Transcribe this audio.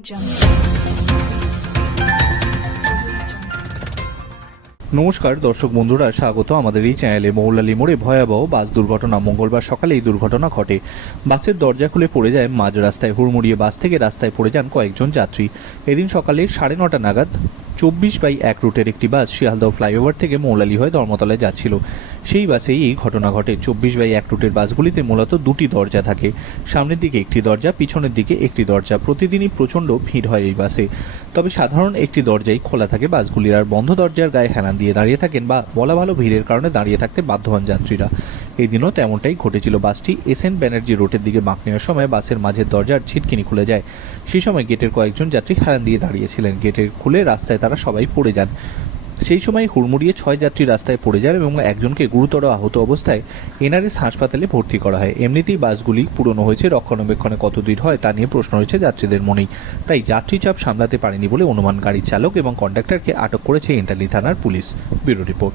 jump. নমস্কার, দর্শক বন্ধুরা, স্বাগত আমাদের এই চ্যানেলে। মৌলালি মোড়ে ভয়াবহ বাস দুর্ঘটনা। মঙ্গলবার সকালে এই দুর্ঘটনা ঘটে। বাসের দরজা খুলে পড়ে যায় মাঝ রাস্তায়। হুড়মুড়িয়ে বাস থেকে রাস্তায় পড়ে যান কয়েকজন যাত্রী। এদিন সকালে সাড়ে নটা নাগাদ চব্বিশ বাই এক রুটের একটি বাস শিয়ালদহ ফ্লাইওভার থেকে মৌলালি হয়ে ধর্মতলায় যাচ্ছিল। সেই বাসেই এই ঘটনা ঘটে। চব্বিশ বাই এক রুটের বাসগুলিতে মূলত দুটি দরজা থাকে। সামনের দিকে একটি দরজা, পিছনের দিকে একটি দরজা। প্রতিদিনই প্রচণ্ড ভিড় হয় এই বাসে। তবে সাধারণ একটি দরজাই খোলা থাকে বাসগুলির। আর বন্ধ দরজার গায়ে হেলান দিয়ে দাঁড়িয়ে থাকেন বা বলা ভালো ভিড়ের কারণে দাঁড়িয়ে থাকতে বাধ্য হন যাত্রীরা। এই দিনও তেমনটাই ঘটেছিল বাসটি এস এন ব্যানার্জি রোডের দিকে বাঁক নেওয়ার সময় বাসের মাঝের দরজার ছিটকিনি খুলে যায়। সেই সময় গেটের কয়েকজন যাত্রী হেলান দিয়ে দাঁড়িয়েছিলেন। গেটের খুলে রাস্তায় তারা সবাই পড়ে যান। সেই সময় হুড়মুড়িয়ে ছয় যাত্রী রাস্তায় পড়ে যায় এবং একজনকে গুরুতর আহত অবস্থায় এনআরএস হাসপাতালে ভর্তি করা হয়। এমনিতেই বাসগুলি পুরনো হয়েছে, রক্ষণাবেক্ষণে কত দূর হয় তা নিয়ে প্রশ্ন রয়েছে যাত্রীদের মনেই। তাই যাত্রী চাপ সামলাতে পারেনি বলে অনুমান গাড়ির চালক এবং কন্ডাক্টরকে আটক করেছে ইন্টালি থানার পুলিশ। Bureau report.